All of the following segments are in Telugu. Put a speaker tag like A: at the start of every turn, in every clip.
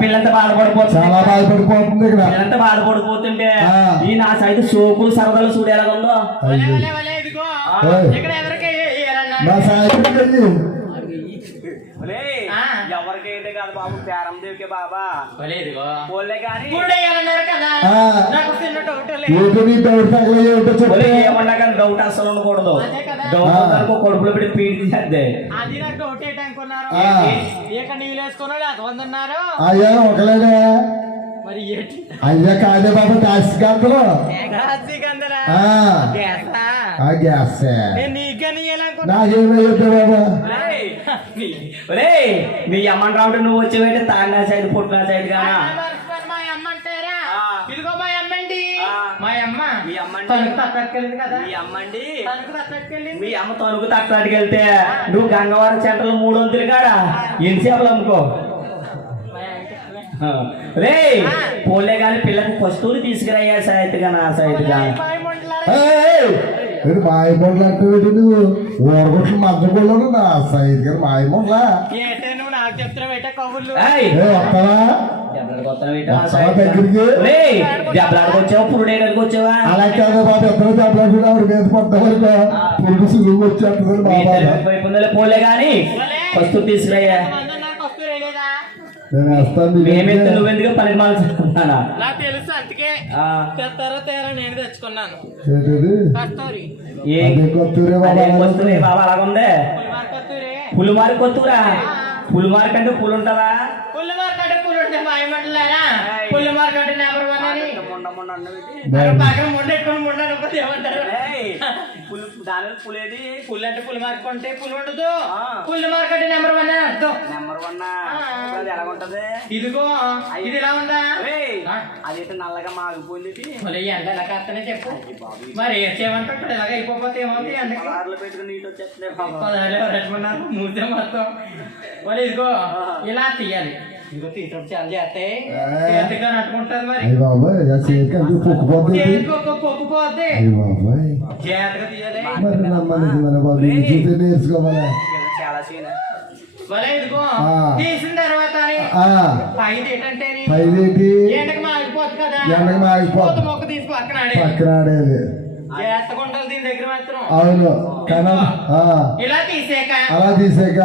A: పిల్లంతా బాధపడిపోతుంది
B: చాలా బాధపడిపోతుంది ఇక్కడ.
A: పిల్లంతా బాధపడిపోతుంటే.
B: ఆ.
A: ఈ నా సైతం సోకులు సరదాలు చూడు ఎలా ఉందో?
B: మా
C: ఆ.
A: ఎవరికైతే కాదు బాబు? పేరం దేవికే బాబా. పోలే కానీ.
C: నాకు.
B: ఏంటో నీ డౌట్ తగల ఏంటో
A: ఒలే
B: చెప్పు
A: ఏమన్నా కానీ డౌట్ అసలు ఉండకూడదు.
C: అదే కదా.
A: డౌట్
B: ఆ.
A: ఉందనుకో కడుపులో పెట్టి పీడి తీసేద్దే
C: అది నాకు డౌట్ ఏంటి అనుకున్నారు
B: ఆ.
C: ఇక నీళ్ళు వేసుకున్నాడు ఎంతమంది ఉన్నారు
B: అయ్యా ఒకలేడే
C: మరి ఏంటి?
B: అయ్యా కాదే బాబా
C: సికందరా
B: ఆ.
C: గ్యాసా?
B: ఆ బాబా.
A: మీ అమ్మని రావడం నువ్వు వచ్చేవేంటి తాడినా సైడ్ పుట్టిన సైడ్ గానా
C: మర్చిపోయాను, మా అమ్మ అంటారా
A: ఆ.
C: ఇదిగో మా అమ్మ అండి
A: ఆ.
C: మా అమ్మ
A: మీ అమ్మండి.
C: తనకు తప్పకెళ్ళింది కదా
A: మీ అమ్మండి
C: తనకు తప్పకెళ్ళింది
A: మీ అమ్మ తణుకు తక్కువకి వెళ్తే నువ్వు గంగవరం సెంటర్ మూడు వంతులు కాడా? ఎన్ని చేపలు అమ్ముకో? రే పోలే గాని పిల్లకు వస్తువులు తీసుకురయ్యా సాయితీగా నా సాయితీగా
B: మీరు మాయమొండలు అంటే నువ్వు? ఊరగొట్లు మద్దగొళ్ళు నా సైడ్ గారు మాయమొండలా
A: వచ్చావా?
B: అలా కాదు బాబు ఎప్పుడు ఆవిడ మీద సులువు వచ్చేస్తుంది బాబా.
A: పోలే వస్తువు తీసుకురయ్యా
B: నేను వేస్తాను
A: నువ్వెందుకు పని మాల్చుకున్నానా
C: నాకు తెలుసు అందుకే. తెస్తారో తేరా నేను తెచ్చుకున్నాను. కస్తూరి
B: బాబా.
A: అలాగుందే.
C: పులిమార్
A: పులిమారి కొత్తురా పులిమారి కంటే పులు ఉంటుందా
C: పులిమార్ కంటే పులి ఉంటే మాయమంటలేరా పులిమార్ కంటే నెంబర్ వన్ అని?
B: బాబు.
C: పక్కన ముండ ఎక్కువ ముండ అనుకుంటే ఏమంటారు?
A: పులి దాని పులేది
C: పులి అంటే పులి మార్కుంటే పులి ఉండదు.
A: ఆ.
C: పులి మార్కెట్ నెంబర్ వన్ అని అర్థం.
A: Number one. అది ఎలా ఉంటది
C: ఇదిగో ఇది ఇలా ఉందా.
A: అదైతే నల్లగా మాగిపోయింది.
C: మళ్ళీ ఎండ ఎలా కాస్తనే చెప్పు. మరి ఏం చేయమంటారు ఇప్పుడు ఇలాగ అయిపోతే ఏమవుతుంది ఎండకి?
A: కలర్లు పెట్టుకుని నీట్
C: ఎవరెట్టుకున్నారు మూతే మొత్తం. మరి ఇదిగో ఇలా తీయాలి. ఇదిగో తీసినప్పుడు చాలా చేస్తాయి. చేతిగా నట్టుకుంటది మరి.
B: అయ్యి బాబాయ్ ఆ చేతికి పొక్కుపోతుంది
C: చేతికి ఒక పొక్కు పోద్ది
B: అయ్యి బాబాయ్.
C: చేతగా తీయాలి.
A: చాలా సీన్.
C: తీసిన తర్వాత
B: పైదేంటి?
C: ఎండకి కదా.
B: ఎండకి
C: మొక్క తీసి పక్కన.
B: పక్కన ఆడేది. అవును.
C: ఇలా తీసాక.
B: అలా తీసాక.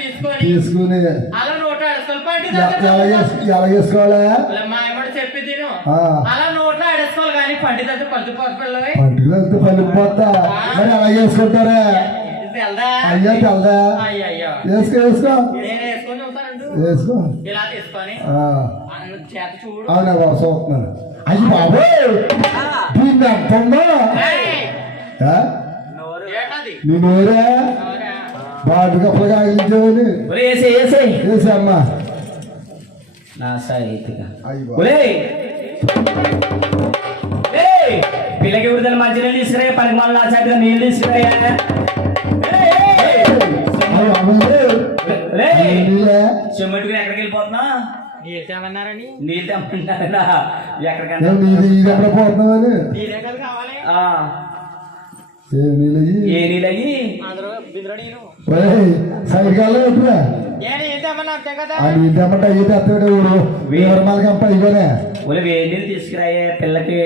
C: తీసుకొని. అలా
B: ఎలాగేసుకోవాలా
C: మా అమ్మడు చెప్పి తిను
B: ఆ.
C: అలా నోట్లో అడుచుకోవాలి కానీ పండి దగ్గర పలుచు పది పిల్లవి
B: పంటలు వెళ్తే పలిపోతా మరి అలాగేసుకుంటారా
C: తెల్దా
B: అయ్యా
C: అయ్యో
B: వేసుకో వేసుకో. వేసుకో.
C: ఇలా తీసుకొని.
B: ఆ,
C: అన్న చేత చూడు.
B: అవునా వరుస అవుతున్నాను అయ్యి బాబోయ్ దీన్ని
C: ఏంటది?
B: నీ నోరే? వేసే అమ్మా.
A: నా
B: బాబు.
A: ఒరే! ఏయ్, పిల్లకి విడుదల మధ్యలో తీసుకురా పనికి మళ్ళీ నా చేతిగా నీళ్ళు చెమ్మట్టుకుని ఎక్కడికి వెళ్ళిపోతున్నా
C: నీళ్ళు తేమన్నారని?
A: నీళ్ళు ఎక్కడికన్నా?
B: ఇది ఎక్కడ పోతున్నావని?
C: నీళ్ళే కదా కావాలి.
A: ఆ,
B: ఏ నీళ్ళు
A: ఏ నీళ్ళు అయ్యి?
B: సైడ్ కాల్లో ఎట్టురా
C: ఏ నీళ్ళు తేమన్నా అంతే కదా
B: ఆ నీళ్ళు తెమ్మంటే అయ్యి తెస్తాడు ఊరు వీరమాలకి అంప ఇవ్వనే
A: ఒరే వేడి నీళ్ళు తీసుకురాయే పిల్లకి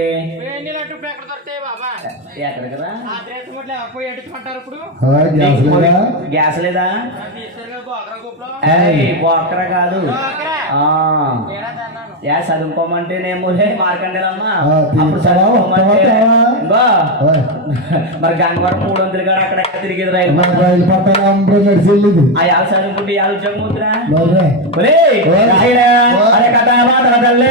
B: గ్యాస్ లేదా?
C: గోకర
A: కాదు. యా చదువుకోమంటేనేమో మార్కండేలమ్మా.
B: ఆ,
A: అప్పుడు? చదువుకోమంటే మరి గంగవరం మూడు వందలు కాడ అక్కడ తిరిగేది రైలు యాల చదువుకుంటే యాల ఉద్యోగం అవుతురా. అరే కథ తల్లే,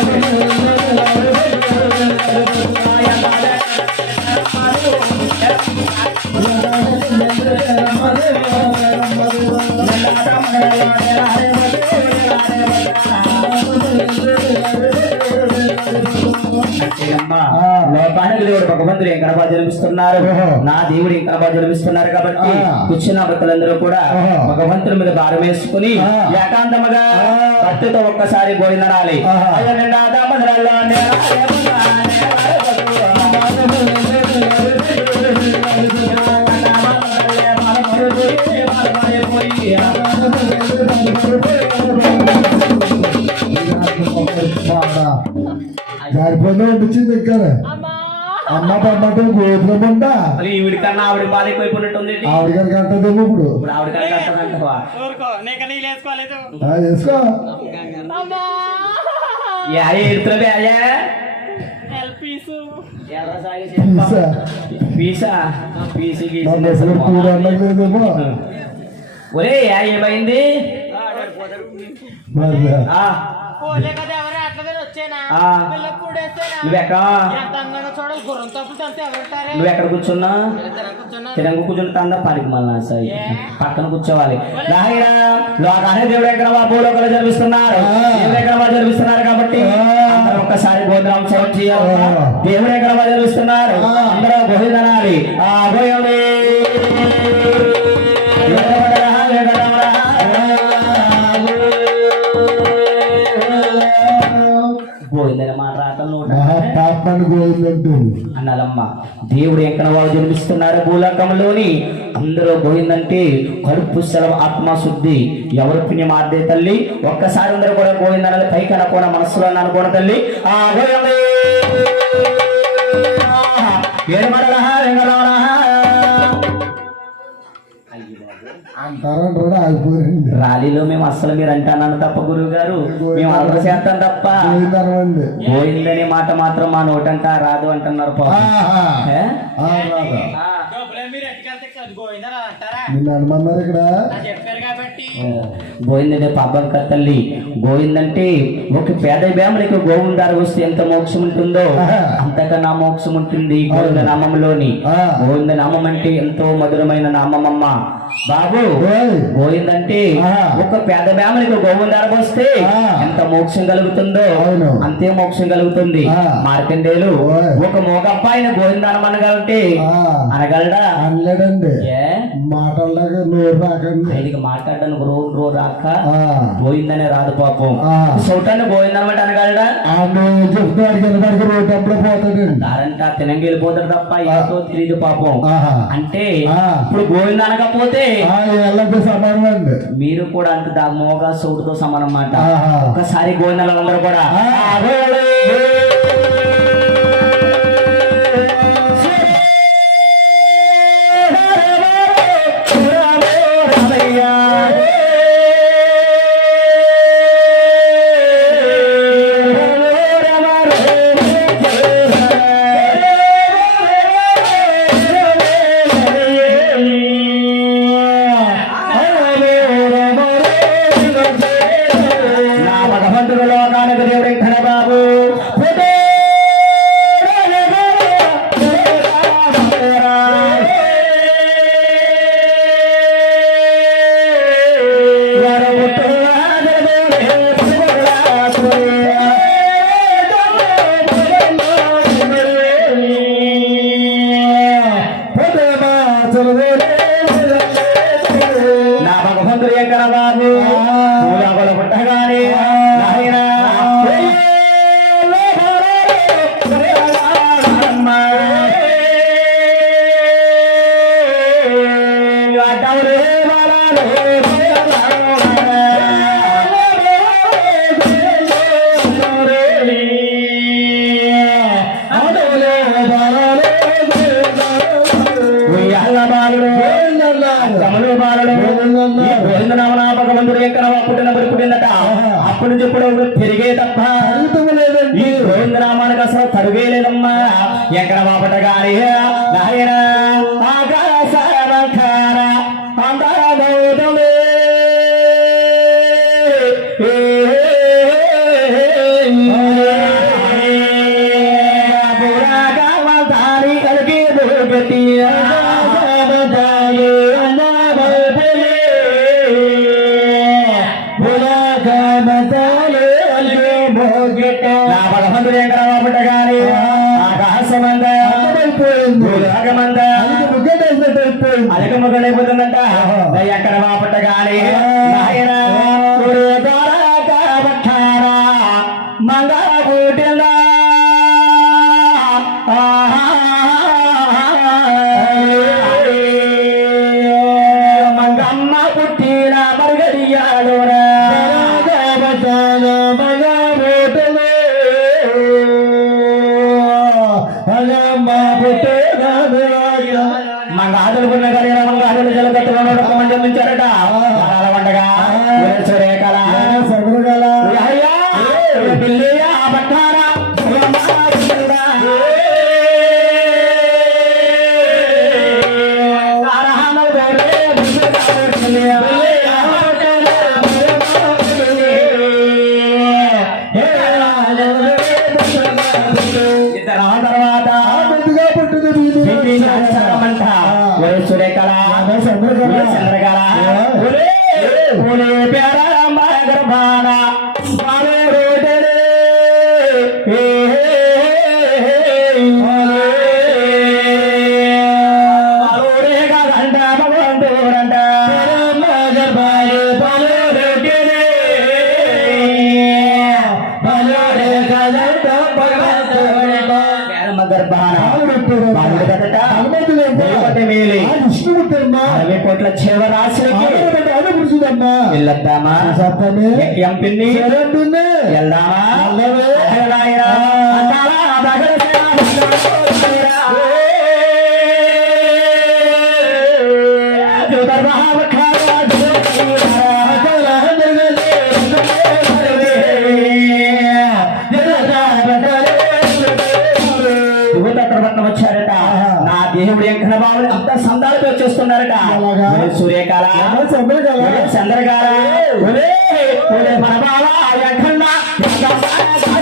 A: దేవుడు భగవంతుడు బాగా జన్మిస్తున్నారు. నా దేవుడు బాగా జన్మిస్తున్నారు కాబట్టి. కూర్చున్న భక్తులందరూ కూడా
B: ఓహో.
A: భగవంతుని మీద భారం వేసుకుని. ఏకాంతముగా. భక్తితో ఒక్కసారి గోవిందనాలి
B: ఆహా. జారిపోయినా ఉండించింది ఇంకా? అమ్మ. పమ్మంటే గోధుమ ఉందా?
A: ఈవిడి కన్నా ఆవిడ బాధ ఎక్కువైపోయినట్టుంది
B: ఆవిడ గారికి అంటదేమో ఇప్పుడు.
A: ఇప్పుడు ఆవిడ
B: వేసుకో.
A: ఒరే యా ఏమైంది?
C: పోలే కదా ఎవరు వచ్చేనా?
A: నువ్వు ఎక్కడ కూర్చున్నా?
C: కూర్చున్నా
A: తిరంగు కూర్చుంటే తందా పనికి మళ్ళా సాయి పక్కన కూర్చోవాలి. లోకాన్ని దేవుడు ఎక్కడ భూలోకలు జరిపిస్తున్నారు దేవుడు ఎక్కడ బాగా జరిపిస్తున్నారు కాబట్టి? ఒక్కసారి గోధురాంశం చేయాలి. దేవుడు ఎక్కడ జరిపిస్తున్నారు అందరూ గోవిందనాలి ఆ గోయలే అన్నలమ్మ దేవుడు ఎక్కడ వాళ్ళు జన్మిస్తున్నారు? భూలోకంలోని. అందరూ పోయిందంటే కడుపు స్థలం ఆత్మశుద్ధి. ఎవరు పుణ్యం ఆర్దే తల్లి? ఒక్కసారి అందరూ కూడా పోయిందన్నది పైకి అనుకోన మనసులో అనుకోన తల్లి. ఆ
B: ఆగిపోయింది.
A: ర్యాలీలో మేము అస్సలు మీరు అంటాను తప్ప గురువు గారు మేము అలర చేస్తాం తప్ప. గోవిందనే మాట మాత్రం మా నోటంట రాదు అంటున్నారు
B: నిన్ను అనుమన్నారు ఇక్కడ
A: గోవిందంటే పాపం తల్లి గోవిందంటే ఒక పేద బ్యాములకు గోవిందారు వస్తే ఎంత మోక్షం ఉంటుందో. అంతకన్నా మోక్షం ఉంటుంది గోవింద నామంలోని. గోవింద నామం అంటే ఎంతో మధురమైన నామమమ్మ బాబు. గోవిందంటే
B: ఆహా.
A: ఒక పేద బ్యాములకు గోవిందారు వస్తే
B: ఆ.
A: ఎంత మోక్షం కలుగుతుందో. అంతే మోక్షం కలుగుతుంది
B: ఓయ్.
A: ఒక మోగ అబ్బాయిని
B: ఆ.
A: అనగలడా
B: అనలేడండి
A: ఏ
B: మాటల్లాగా నోరు రాకండి
A: ఆయనకి మాట్లాడడానికి రో రో రాక. గోవిందనే రాదు పాపం. సౌటాన్ని గోవిందనమాట అనగలడా
B: చెప్తున్నాడు కిందకి రోడ్డు అప్పుడే పోతాడండి
A: దారంట తినంగి వెళ్ళిపోతాడు తప్ప ఏదో తెలియదు పాపం. అంటే. ఇప్పుడు గోవింద అనకపోతే
B: సమానం అండి
A: మీరు కూడా అంటే దా మోగా సౌటుతో సమానం అన్నమాట
B: ఆహా.
A: ఒక్కసారి గోవిందలందరూ కూడా అప్పటి నుంచి ఇప్పుడు పెరిగే తప్ప ఎక్కడ వాపట్టగానే
B: ఆ.
A: నాయనా గురు చంద్రకళ చంద్రకళ ప్యారా గర్భాన కోట్ల జీవరాశులకి
B: పురుషుదమ్మా
A: వెళ్ళొద్దామా?
B: చెప్పండి.
A: ఎం పిన్ని
B: చేరంటుంది
A: వెళ్దామా? ఒరే సూర్యకాల
B: చంద్రకళ.
A: ఒరే చంద్రకాల ఒరే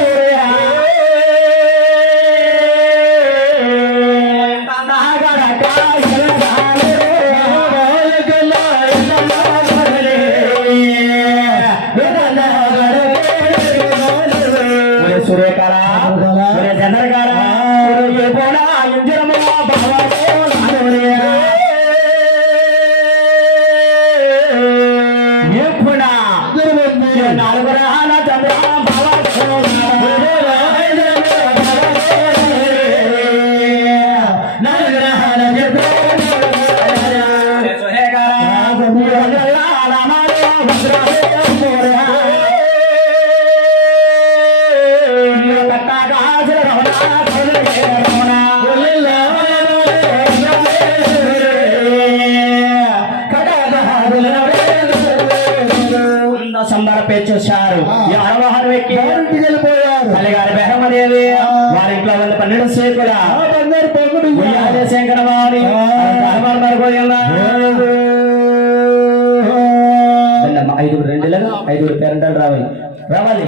A: obra సంబర పేర్చొచ్చారు ఈ అరవహారం
B: ఇంటికి వెళ్ళిపోయారు.
A: తల్లిగారి బెహమదేవి వారి ఇంట్లో ఉన్న పన్నెండు ఉయ్యాలే శంకర బావని ఐదుగురు రెండు ఐదుగురు పేరెంటాలు రావాలి. రావాలి.